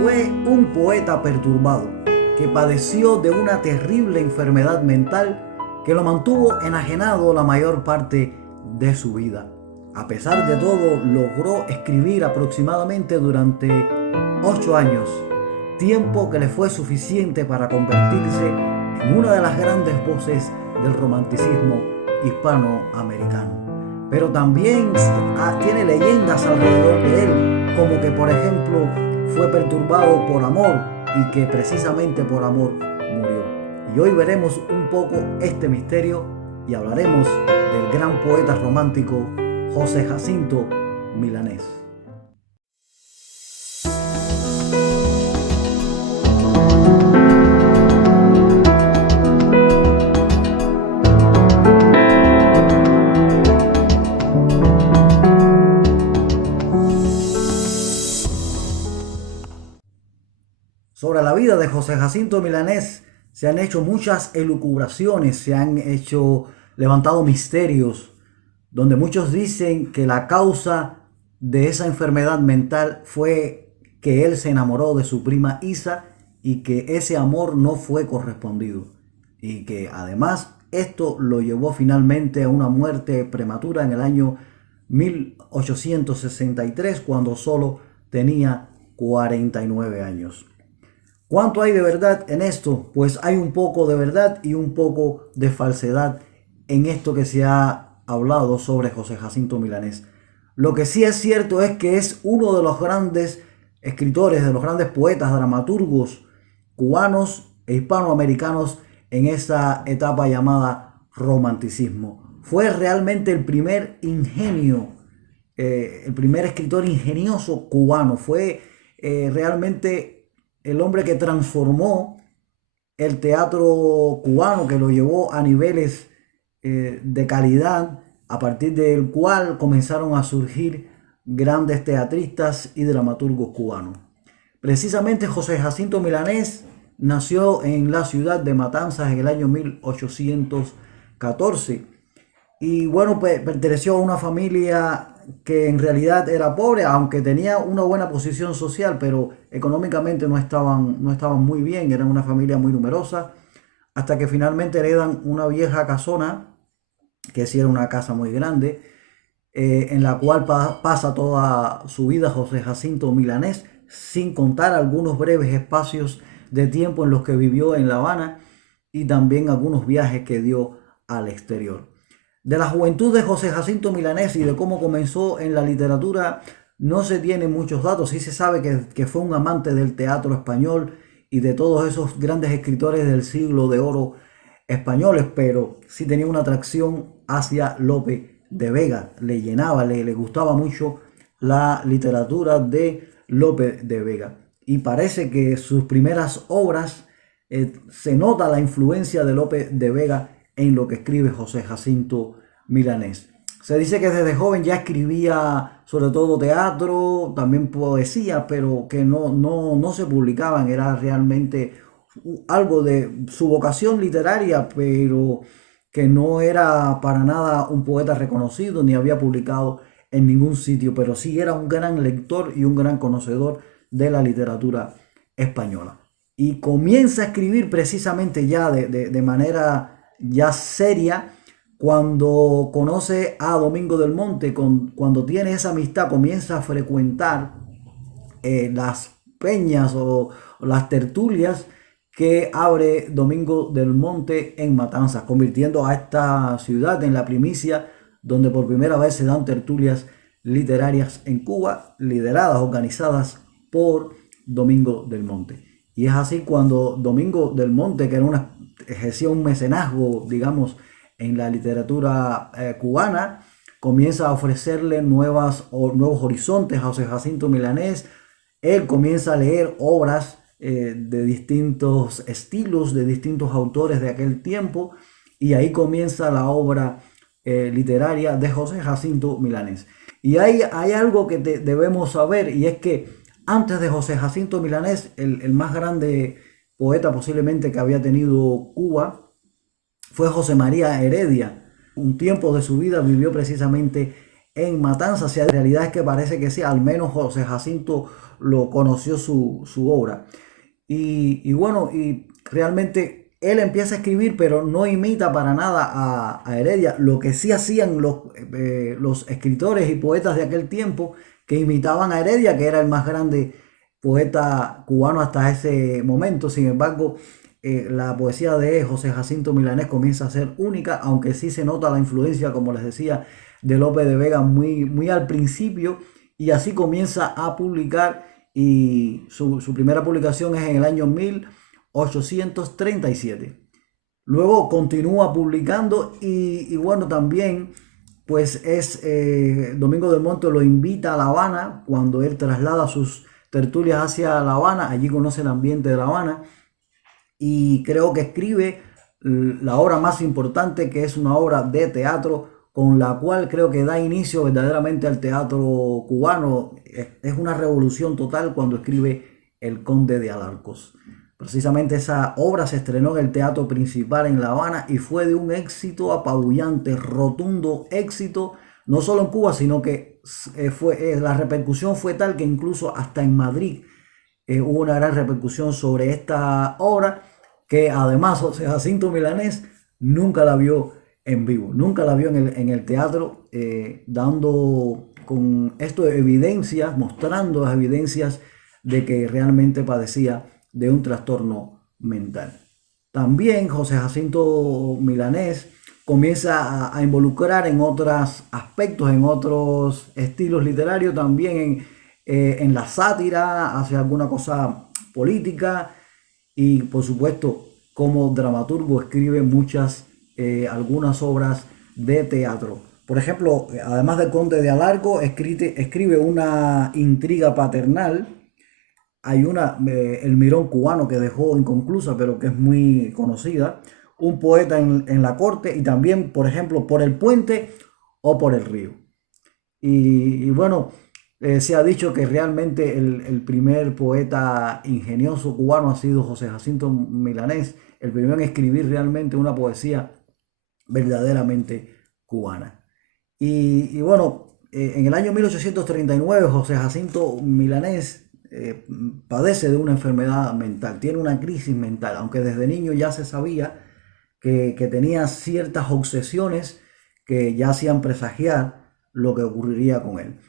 fue un poeta perturbado que padeció de una terrible enfermedad mental que lo mantuvo enajenado la mayor parte de su vida. A pesar de todo, logró escribir aproximadamente durante 8 años, tiempo que le fue suficiente para convertirse en una de las grandes voces del romanticismo hispanoamericano. Pero también tiene leyendas alrededor de él, como que por ejemplo fue perturbado por amor y que precisamente por amor murió. Y hoy veremos un poco este misterio y hablaremos del gran poeta romántico José Jacinto Milanés. Sobre la vida de José Jacinto Milanés se han hecho muchas elucubraciones, se han levantado misterios, donde muchos dicen que la causa de esa enfermedad mental fue que él se enamoró de su prima Isa y que ese amor no fue correspondido. Y que además esto lo llevó finalmente a una muerte prematura en el año 1863, cuando solo tenía 49 años. ¿Cuánto hay de verdad en esto? Pues hay un poco de verdad y un poco de falsedad en esto que se ha hablado sobre José Jacinto Milanés. Lo que sí es cierto es que es uno de los grandes escritores, de los grandes poetas, dramaturgos cubanos e hispanoamericanos en esa etapa llamada romanticismo. Fue realmente el primer el primer escritor ingenioso cubano. Fue realmente el hombre que transformó el teatro cubano, que lo llevó a niveles de calidad, a partir del cual comenzaron a surgir grandes teatristas y dramaturgos cubanos. Precisamente José Jacinto Milanés nació en la ciudad de Matanzas en el año 1814 y bueno, pues perteneció a una familia que en realidad era pobre, aunque tenía una buena posición social, pero económicamente no estaban muy bien. Eran una familia muy numerosa, hasta que finalmente heredan una vieja casona, que sí era una casa muy grande, en la cual pasa toda su vida José Jacinto Milanés, sin contar algunos breves espacios de tiempo en los que vivió en La Habana y también algunos viajes que dio al exterior. De la juventud de José Jacinto Milanés y de cómo comenzó en la literatura no se tienen muchos datos. Sí se sabe que fue un amante del teatro español y de todos esos grandes escritores del siglo de oro españoles, pero sí tenía una atracción hacia Lope de Vega. Le llenaba, le gustaba mucho la literatura de Lope de Vega. Y parece que sus primeras obras se nota la influencia de Lope de Vega en lo que escribe José Jacinto Milanés. Se dice que desde joven ya escribía sobre todo teatro, también poesía, pero que no se publicaban. Era realmente algo de su vocación literaria, pero que no era para nada un poeta reconocido ni había publicado en ningún sitio, pero sí era un gran lector y un gran conocedor de la literatura española. Y comienza a escribir precisamente ya de manera ya seria cuando conoce a Domingo del Monte. Cuando tiene esa amistad, comienza a frecuentar las peñas o las tertulias que abre Domingo del Monte en Matanzas, convirtiendo a esta ciudad en la primicia donde por primera vez se dan tertulias literarias en Cuba, lideradas, organizadas por Domingo del Monte. Y es así cuando Domingo del Monte, que ejercía un mecenazgo, digamos, en la literatura cubana, comienza a ofrecerle nuevos horizontes a José Jacinto Milanés. Él comienza a leer obras de distintos estilos, de distintos autores de aquel tiempo, y ahí comienza la obra literaria de José Jacinto Milanés. Y hay algo que debemos saber, y es que antes de José Jacinto Milanés, el más grande poeta posiblemente que había tenido Cuba fue José María Heredia. Un tiempo de su vida vivió precisamente en Matanzas. Si la realidad es que parece que sí, al menos José Jacinto lo conoció su obra. Y bueno, y realmente él empieza a escribir, pero no imita para nada a Heredia. Lo que sí hacían los escritores y poetas de aquel tiempo, que imitaban a Heredia, que era el más grande poeta cubano hasta ese momento. Sin embargo, la poesía de José Jacinto Milanés comienza a ser única, aunque sí se nota la influencia, como les decía, de Lope de Vega muy al principio, y así comienza a publicar, y su primera publicación es en el año 1837. Luego continúa publicando y bueno, también pues Domingo del Monte lo invita a La Habana cuando él traslada sus tertulias hacia La Habana. Allí conoce el ambiente de La Habana y creo que escribe la obra más importante, que es una obra de teatro con la cual creo que da inicio verdaderamente al teatro cubano. Es una revolución total cuando escribe El Conde de Alarcos. Precisamente esa obra se estrenó en el Teatro Principal en La Habana y fue de un éxito apabullante, rotundo éxito, no solo en Cuba, sino que la repercusión fue tal que incluso hasta en Madrid hubo una gran repercusión sobre esta obra, que además José Jacinto Milanés nunca la vio en vivo, nunca la vio en el teatro, dando con esto evidencias, mostrando las evidencias de que realmente padecía de un trastorno mental. También José Jacinto Milanés comienza a involucrar en otros aspectos, en otros estilos literarios, también en la sátira, hace alguna cosa política y por supuesto como dramaturgo escribe algunas obras de teatro. Por ejemplo, además del Conde de Alarco, escribe una intriga paternal. Hay El Mirón Cubano, que dejó inconclusa, pero que es muy conocida. Un poeta en la corte y también, por ejemplo, Por el puente o Por el río. Y bueno, se ha dicho que realmente el primer poeta ingenioso cubano ha sido José Jacinto Milanés, el primero en escribir realmente una poesía verdaderamente cubana. Y bueno, en el año 1839 José Jacinto Milanés padece de una enfermedad mental, tiene una crisis mental, aunque desde niño ya se sabía que tenía ciertas obsesiones que ya hacían presagiar lo que ocurriría con él.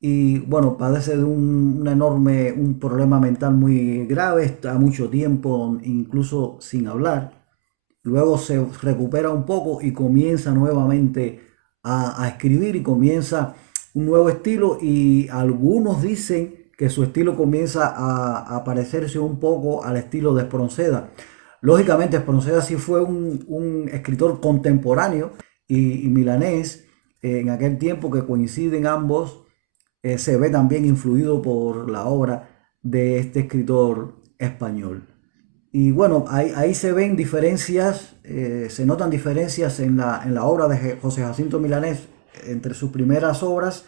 Y bueno, padece de un problema mental muy grave, está mucho tiempo incluso sin hablar. Luego se recupera un poco y comienza nuevamente a escribir y comienza un nuevo estilo, y algunos dicen que su estilo comienza a parecerse un poco al estilo de Espronceda. Lógicamente Espronceda sí fue un escritor contemporáneo y Milanés, en aquel tiempo que coinciden ambos, se ve también influido por la obra de este escritor español. Y bueno, ahí se ven diferencias, se notan diferencias en la obra de José Jacinto Milanés entre sus primeras obras,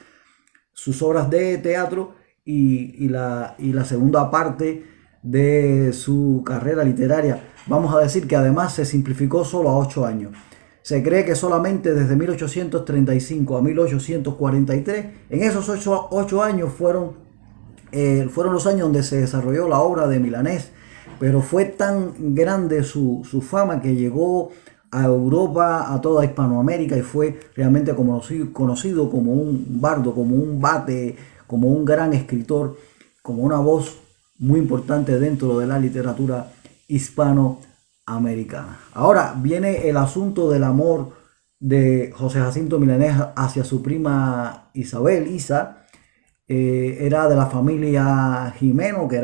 sus obras de teatro y la segunda parte de su carrera literaria. Vamos a decir que además se simplificó solo a 8 años. Se cree que solamente desde 1835 a 1843, en esos ocho años fueron los años donde se desarrolló la obra de Milanés, pero fue tan grande su fama que llegó a Europa, a toda Hispanoamérica, y fue realmente conocido como un bardo, como un bate, como un gran escritor, como una voz muy importante dentro de la literatura hispanoamericana. Ahora viene el asunto del amor de José Jacinto Milanés hacia su prima Isabel, Isa. Era de la familia Jimeno, que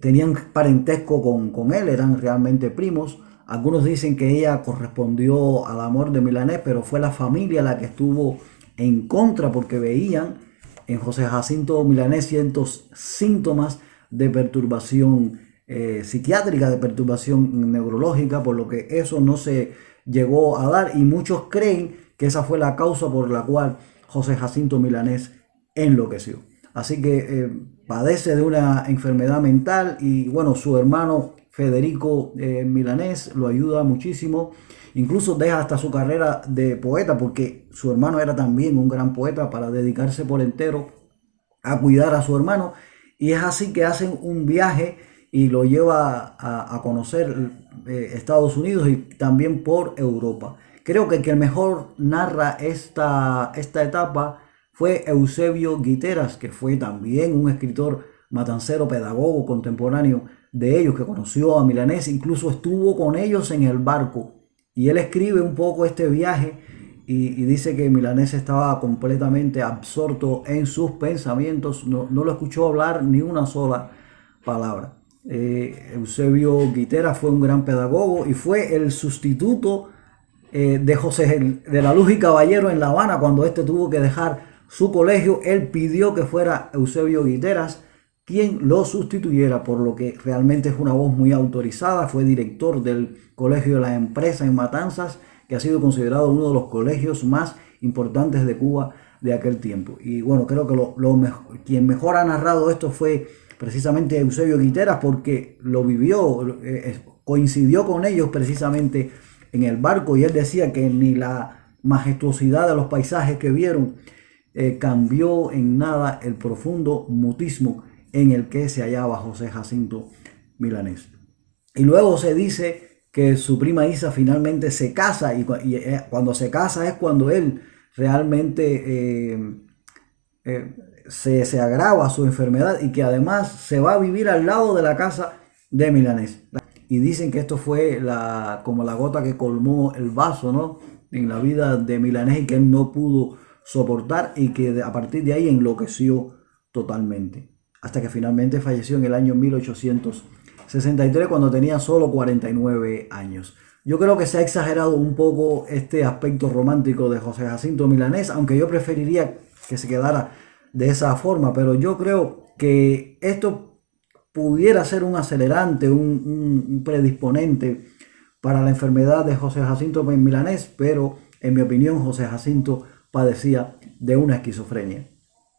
tenían parentesco con él, eran realmente primos. Algunos dicen que ella correspondió al amor de Milanés, pero fue la familia la que estuvo en contra, porque veían en José Jacinto Milanés ciertos síntomas de perturbación psiquiátrica, de perturbación neurológica, por lo que eso no se llegó a dar, y muchos creen que esa fue la causa por la cual José Jacinto Milanés enloqueció. Así que padece de una enfermedad mental, y bueno, su hermano Federico Milanés, lo ayuda muchísimo. Incluso deja hasta su carrera de poeta porque su hermano era también un gran poeta para dedicarse por entero a cuidar a su hermano. Y es así que hacen un viaje y lo lleva a conocer Estados Unidos y también por Europa. Creo que el que mejor narra esta etapa fue Eusebio Guiteras, que fue también un escritor matancero, pedagogo contemporáneo de ellos, que conoció a Milanés, incluso estuvo con ellos en el barco. Y él escribe un poco este viaje y dice que Milanés estaba completamente absorto en sus pensamientos, no lo escuchó hablar ni una sola palabra. Eusebio Guiteras fue un gran pedagogo y fue el sustituto de José de la Luz y Caballero en La Habana cuando este tuvo que dejar su colegio. Él pidió que fuera Eusebio Guiteras quien lo sustituyera, por lo que realmente es una voz muy autorizada. Fue director del Colegio de la Empresa en Matanzas, que ha sido considerado uno de los colegios más importantes de Cuba de aquel tiempo. Y bueno, creo que quien mejor ha narrado esto fue precisamente Eusebio Guiteras, porque lo vivió, coincidió con ellos precisamente en el barco, y él decía que ni la majestuosidad de los paisajes que vieron cambió en nada el profundo mutismo en el que se hallaba José Jacinto Milanés. Y luego se dice que su prima Isa finalmente se casa, y cuando se casa es cuando él realmente se agrava su enfermedad, y que además se va a vivir al lado de la casa de Milanés. Y dicen que esto fue como la gota que colmó el vaso, ¿no?, en la vida de Milanés, y que él no pudo soportar, y que a partir de ahí enloqueció totalmente, hasta que finalmente falleció en el año 1863 cuando tenía solo 49 años. Yo creo que se ha exagerado un poco este aspecto romántico de José Jacinto Milanés, aunque yo preferiría que se quedara de esa forma, pero yo creo que esto pudiera ser un acelerante, un predisponente para la enfermedad de José Jacinto Milanés, pero en mi opinión José Jacinto padecía de una esquizofrenia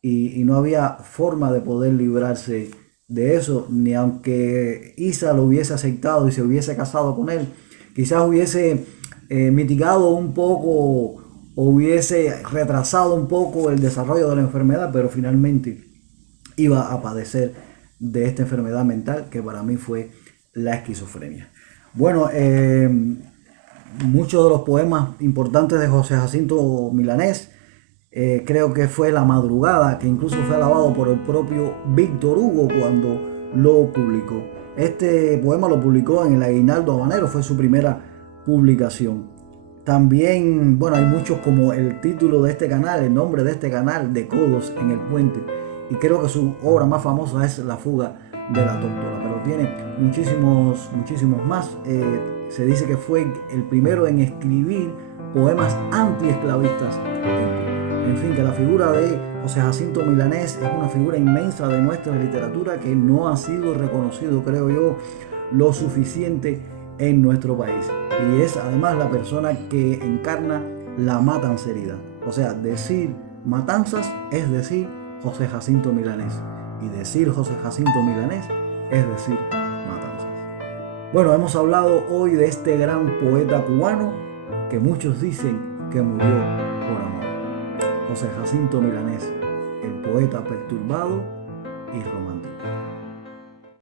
y no había forma de poder librarse de eso, ni aunque Isa lo hubiese aceptado y se hubiese casado con él, quizás hubiese mitigado un poco o hubiese retrasado un poco el desarrollo de la enfermedad, pero finalmente iba a padecer de esta enfermedad mental que para mí fue la esquizofrenia. Bueno, muchos de los poemas importantes de José Jacinto Milanés, creo que fue La Madrugada, que incluso fue alabado por el propio Víctor Hugo cuando lo publicó. Este poema lo publicó en el Aguinaldo Habanero, fue su primera publicación. También, bueno, hay muchos, como el título de este canal, el nombre de este canal, De Codos en el Puente. Y creo que su obra más famosa es La Fuga de la Tortola, pero tiene muchísimos más. Se dice que fue el primero en escribir poemas antiesclavistas. En fin, que la figura de José Jacinto Milanés es una figura inmensa de nuestra literatura que no ha sido reconocido, creo yo, lo suficiente en nuestro país. Y es además la persona que encarna la matanceridad. O sea, decir matanzas es decir José Jacinto Milanés. Y decir José Jacinto Milanés es decir matanzas. Bueno, hemos hablado hoy de este gran poeta cubano que muchos dicen que murió por amor. José Jacinto Milanés, el poeta perturbado y romántico.